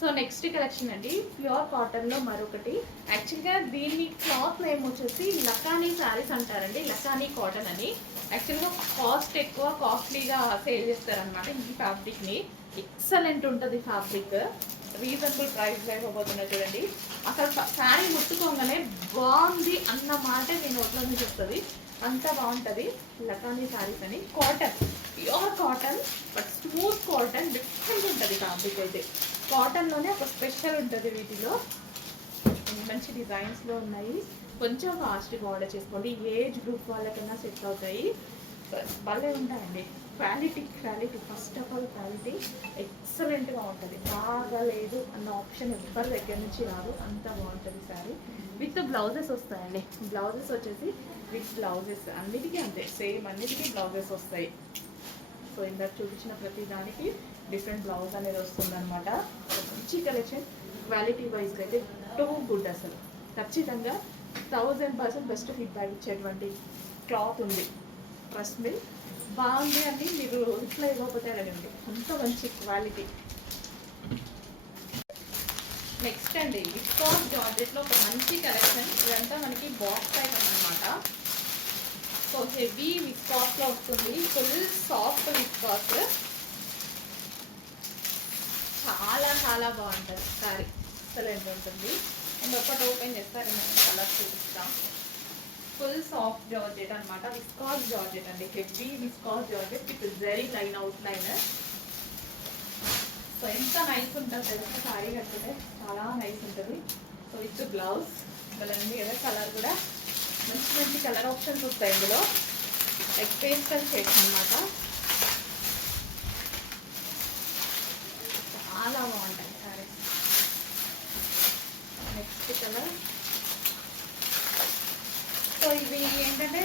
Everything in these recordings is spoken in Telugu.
సో నెక్స్ట్ కలెక్షన్ అండి, ప్యూర్ కాటన్లో మరొకటి. యాక్చువల్గా దీన్ని క్లాత్ నేమ్ వచ్చేసి లకానీ శారీస్ అంటారండి, లకానీ కాటన్ అని. యాక్చువల్గా కాస్ట్ ఎక్కువ, కాస్ట్లీగా సేల్ చేస్తారనమాట ఈ ఫ్యాబ్రిక్ని. ఎక్సలెంట్ ఉంటుంది ఫ్యాబ్రిక్, రీజనబుల్ ప్రైస్లో ఇవ్వబోతున్నా చూడండి. అసలు శారీ ముట్టుకోగానే బాగుంది అన్న మాట మీ నోట్లో నుంచి వస్తుంది, అంత బాగుంటుంది. లకానీ శారీస్ అని, cotton, pure cotton, but smooth cotton, different ఉంటుంది ఫ్యాబ్రిక్ అయితే. కాటన్లోనే ఒక స్పెషల్ ఉంటుంది వీటిలో. మంచి డిజైన్స్లో ఉన్నాయి, కొంచెం ఫాస్ట్గా ఆర్డర్ చేసుకోండి. ఏజ్ గ్రూప్ వాళ్ళకైనా సెట్ అవుతాయి, భలే ఉంటాయండి. Quality first of all quality ఎక్సలెంట్గా ఉంటుంది. బాగాలేదు అన్న ఆప్షన్ ఎవరి దగ్గర నుంచి రాదు, అంత బాగుంటుంది శారీ. విత్ బ్లౌజెస్ వస్తాయండి. బ్లౌజెస్ వచ్చేసి విత్ బ్లౌజెస్ అన్నిటికీ అంతే సేమ్, అన్నిటికీ బ్లౌజెస్ వస్తాయి. సో ఇందాక చూపించిన ప్రతి దానికి డిఫరెంట్ బ్లౌజ్ అనేది వస్తుంది అనమాట. మంచి కలెక్షన్, క్వాలిటీ వైజ్గా అయితే టూ గుడ్. అసలు ఖచ్చితంగా 1000% బెస్ట్ ఫీడ్బ్యాక్ ఇచ్చేటువంటి క్లాత్ ఉంది. ట్రస్ట్ మీ, బాగుంది అని మీరు ఇట్లా ఇవ్వకపోతారని ఉంది, అంత మంచి క్వాలిటీ. నెక్స్ట్ అండి, విస్కాస్ జార్జెట్లో ఒక మంచి కలెక్షన్. ఇదంతా మనకి బాక్స్ ఐటమ్ అనమాట. సో హెవీ విస్కాస్లో వస్తుంది, ఫుల్ సాఫ్ట్ విస్కాస్, చాలా బాగుంటుంది సారీ, ఎక్సలెంట్ ఉంటుంది. అండ్ ఒకటి ఓపెన్ చేస్తారు, నేను కలర్ చూపిస్తాం. ఫుల్ సాఫ్ట్ జార్జెట్ అనమాట, విస్కాస్ జార్జెట్ అండి, heavy viscous georgette with zari line out line. So ఎంత నైస్ ఉంటుంది తెలుసు, సారీ కట్టుకుంటే చాలా నైస్ ఉంటుంది. సో విత్ బ్లౌజ్ ఉంది కదా, కలర్ కూడా మంచి కలర్ ఆప్షన్స్ వస్తాయి ఇందులో. లైక్ పేస్టల్ షేడ్స్ అనమాట, చాలా బాగుంటాయి సారీస్. Next colour. సో ఇవి ఏంటంటే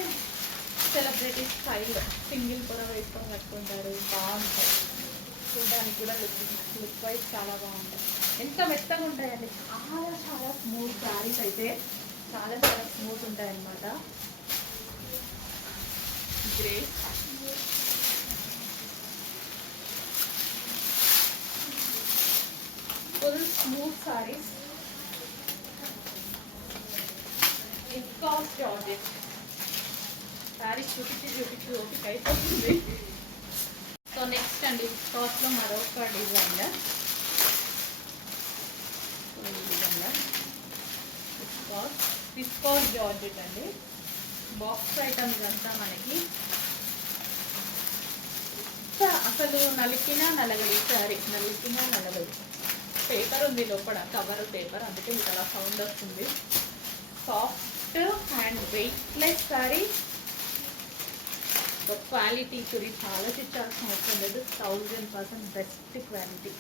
సెలబ్రిటీ స్టైల్, సింగిల్ కూడా వేసుకొని కట్టుకుంటారు, బాగుంటాయి. చూడడానికి కూడా లుక్ వైజ్ చాలా బాగుంటాయి. ఎంత మెత్తగా ఉంటాయండి, చాలా స్మూత్ శారీస్ అయితే, చాలా స్మూత్ ఉంటాయి అన్నమాట. Grey, full smooth saris, viscous georgette. Sari చూపించి ఓపిక అయిపోతుంది. సో నెక్స్ట్ అండి, విస్కాస్లో మరొక డిజైన్. విస్కాస్ జార్జెట్ అండి, బాక్స్ ఐటమ్స్ అంతా మనకి. అసలు నలిపినా నలగదు సారీ, నలిపినా నలగదు. పేపర్ ఉంది లోపల, కవర్ పేపర్, అందుకే మీకు అలా సౌండ్ వస్తుంది. Soft and weightless sorry, quality గురించి ఆలోచించాల్సిన అవసరం లేదు, 1000% బెస్ట్ క్వాలిటీ.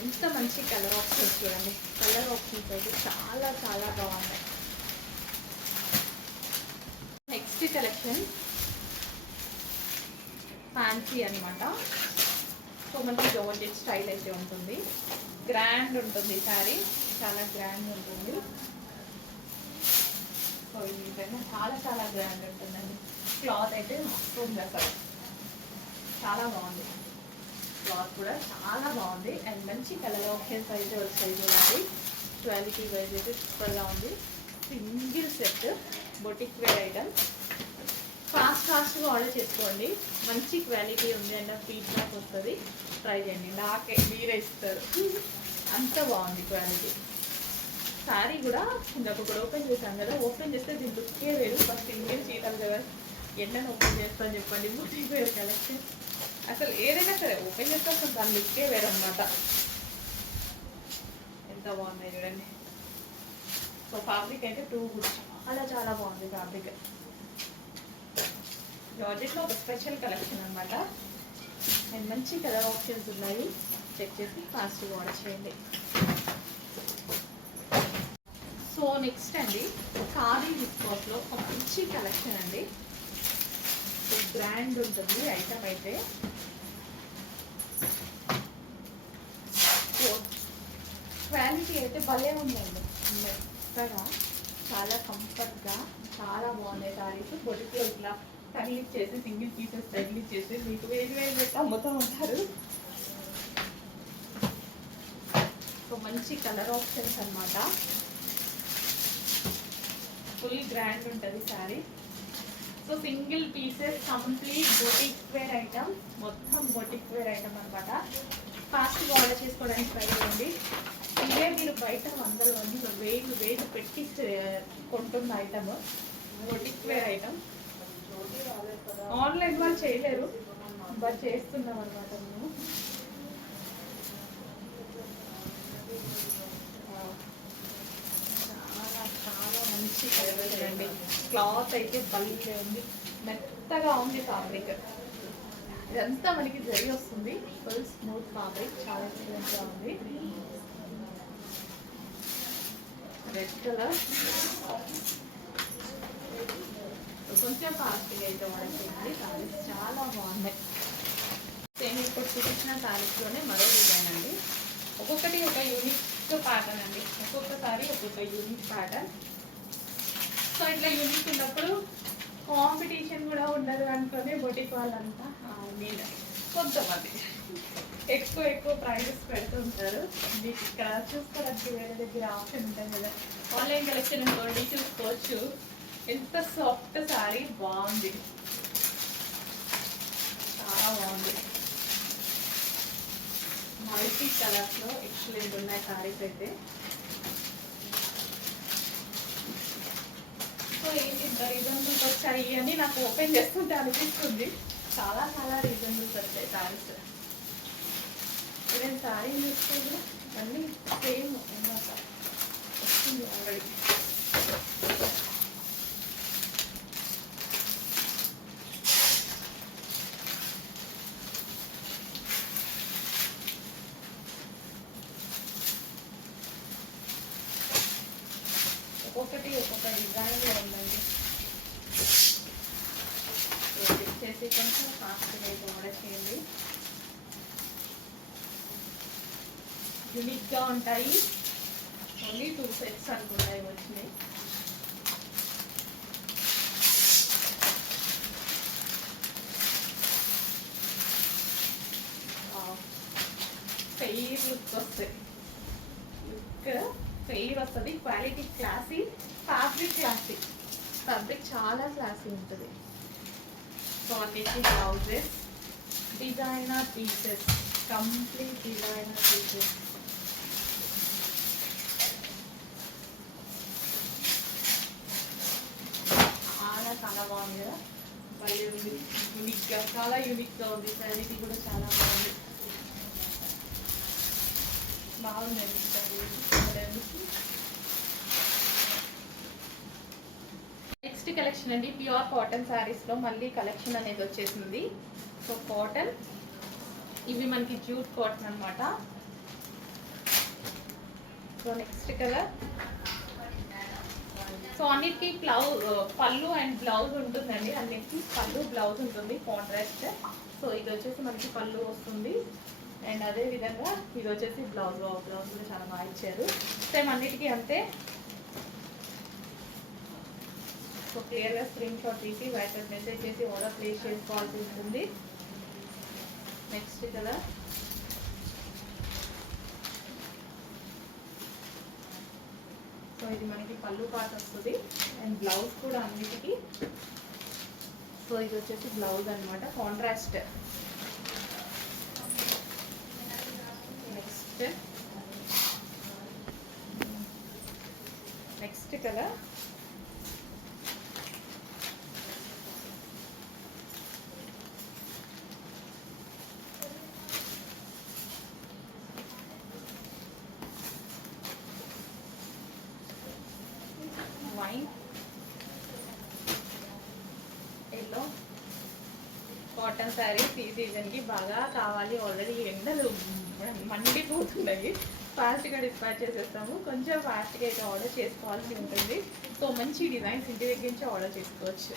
ఎంత మంచి కలర్ ఆప్షన్స్ చూడండి, కలర్ ఆప్షన్స్ అయితే చాలా బాగున్నాయి. నెక్స్ట్ కలెక్షన్ ఫ్యాన్సీ అనమాట. సో మనకి జార్జెట్ స్టైల్ అయితే ఉంటుంది, గ్రాండ్ ఉంటుంది శారీ, చాలా గ్రాండ్ ఉంటుంది. సో ఇది చాలా గ్రాండ్ ఉంటుందండి. క్లాత్ అయితే మస్తు ఉంది, అసలు చాలా బాగుంది. క్లాత్ కూడా చాలా బాగుంది అండ్ మంచి కలర్ ఆప్షన్స్ అయితే వచ్చాయి చూడండి. క్వాలిటీ వైజ్ అయితే సూపర్గా ఉంది. Single set boutique wear item. ఫాస్ట్గా ఆర్డర్ చేసుకోండి, మంచి క్వాలిటీ ఉంది అండ్ ఫీడ్బ్యాక్ వస్తుంది. ట్రై చేయండి, నాకే మీరే ఇస్తారు, అంత బాగుంది క్వాలిటీ. శారీ కూడా ఇంకొకటి ఓపెన్ చేశాను కదా, ఓపెన్ చేస్తే దీని లుక్కే వేరు. ఫస్ట్ సింగిల్ చీరలు కదా, ఎన్నైనా ఓపెన్ చేస్తాను చెప్పండి. బొటిక్ వేర్ కలెక్షన్ అసలు ఏదైనా సరే ఓపెన్ చేస్తే అసలు దాని లుక్కే వేరన్నమాట. ఎంత బాగున్నాయి చూడండి. సో ఫ్యాబ్రిక్ అయితే టూ గుడ్, చాలా బాగుంది ఫ్యాబ్రిక్. జార్జెట్లో ఒక స్పెషల్ కలెక్షన్ అనమాట అండ్ మంచి కలర్ ఆప్షన్స్ ఉన్నాయి. చెక్ చేసి ఫాస్ట్గా ఆర్డర్ చేయండి. సో నెక్స్ట్ అండి, ఖాదీ విస్కాస్లో ఒక మంచి కలెక్షన్ అండి. బ్రాండ్ ఉంటుంది ఐటమ్ అయితే. క్వాలిటీ అయితే భలే ఉందండి, మెత్తగా, చాలా కంఫర్ట్గా, చాలా బాగున్నాయి శారీస్. బొటిక్లో ఇట్లా తగిలిచ్చేసి చేసి సింగిల్ పీసెస్ తగిలిచ్చేసి మీకు వేరు పెట్టి అమ్ముతూ ఉంటారు. మంచి కలర్ ఆప్షన్స్ అన్నమాట. ఫుల్ గ్రాండ్ ఉంటుంది sari. So single pieces complete boutique wear item, మొత్తం బొటిక్ వేర్ ఐటమ్ అనమాట. ఫాస్ట్గా ఆర్డర్ చేసుకోవడానికి ట్రై చేయండి. ఇవే మీరు బయట వందలు వేలు పెట్టి కొంటున్న item, boutique wear item. Online వాళ్ళు చేయలేరు, బట్ చేస్తున్నాం అనమాట మేము. చాలా మంచి కలర్ అండి. క్లాత్ అయితే బల్లిగా ఉంది, మెత్తగా ఉంది ఫ్యాబ్రిక్. ఇదంతా మనకి జరి వస్తుంది, ఫుల్ స్మూత్ ఫ్యాబ్రిక్, చాలా ఎక్సలెంట్గా ఉంది. రెడ్ కలర్ కొంచెం ఫాస్ట్గా అయితే మనకి శారీస్ చాలా బాగున్నాయి. సేమ్ ఇప్పుడు చూపించిన శారీస్లోనే మరో డిజైన్ అండి. ఒక్కొక్కటి ఒక యూనిక్ ప్యాటర్న్ అండి, ఒక్కొక్కసారి ఒక్కొక్క యూనిక్ ప్యాటర్న్. సో ఇట్లా యూనిక్ ఉన్నప్పుడు కాంపిటీషన్ కూడా ఉండదు అనుకుని బొటిక్ వాళ్ళంతా మీద కొంతమంది ఎక్కువ ప్రైజెస్ పెడుతుంటారు. మీకు ఇక్కడ చూసుకోవడానికి వేరే దగ్గర ఆప్షన్ ఉంటుంది కదా, ఆన్లైన్ కలెక్షన్ ఇంకోటి చూసుకోవచ్చు. ఎంత సాఫ్ట్ శారీ, బాగుంది, చాలా బాగుంది. మల్టీ కలర్స్లో ఎక్సలెంట్ ఉన్నాయి శారీస్ అయితే. సో ఏంటి ఇంత రీజనబుల్స్ వచ్చాయి అని నాకు ఓపెన్ చేస్తుంటే అనిపిస్తుంది. చాలా రీజనబుల్స్ వచ్చాయి శారీస్. నేను శారీ చూస్తే అన్నీ సేమ్ అన్నమాట వస్తుంది ఆల్రెడీ. ఒక్కొక్కటి ఒక్కొక్క డిజైన్లో ఉందండి. చేసి కొంచెం ఫాస్ట్గా అయితే ఆర్డర్ చేయండి. యూనిక్గా ఉంటాయి. ఓన్లీ 2 సెట్స్ అనుకున్నాయి వచ్చినాయి. ఫెయిర్ లుక్ వస్తాయి, ఫెయిర్ వస్తుంది. క్వాలిటీ క్లాసీ, ఫ్యాబ్రిక్ చాలా క్లాసీ ఉంటుంది. Quality blouses, designer pieces, complete designer pieces. చాలా బాగుంది కదా, మళ్ళీ ఉంది యూనిక్గా, చాలా యూనిక్గా ఉంది. క్వాలిటీ కూడా చాలా బాగుంది, బాగుందండి. నెక్స్ట్ కలెక్షన్ అండి, ప్యూర్ కాటన్ శారీస్లో మళ్ళీ కలెక్షన్ అనేది వచ్చేసింది. సో కాటన్, ఇవి మనకి జూట్ కాటన్ అనమాట. So next colour. సో అన్నిటికీ పళ్ళు అండ్ బ్లౌజ్ ఉంటుందండి. అన్నిటికీ పళ్ళు బ్లౌజ్ ఉంటుంది కాంట్రాస్ట్. సో ఇది వచ్చేసి మనకి పళ్ళు వస్తుంది, అండ్ అదే విధంగా ఇది వచ్చేసి బ్లౌజ్ కూడా చాలా బాగా ఇచ్చారు. సేమ్ అన్నిటికీ అంతే. సో క్లియర్గా స్క్రీన్ షాట్ తీసి వాట్సాప్ మెసేజ్ చేసి ఆర్డర్ ప్లేస్ చేసుకోవాల్సి ఉంటుంది. Next colour. సో ఇది మనకి పళ్ళు పార్ట్ వస్తుంది, అండ్ బ్లౌజ్ కూడా అన్నిటికీ. సో ఇది వచ్చేసి బ్లౌజ్ అనమాట, contrast. Next colour. Wine, yellow. Cotton saris ఈ సీజన్కి బాగా కావాలి. ఆల్రెడీ ఎండలు మండిపోతున్నాయి. ఫాస్ట్గా డిస్పాచ్ చేసేస్తాము, కొంచెం ఫాస్ట్గా అయితే ఆర్డర్ చేసుకోవాల్సి ఉంటుంది. సో మంచి డిజైన్స్ ఇంటి దగ్గర నుంచి ఆర్డర్ చేసుకోవచ్చు.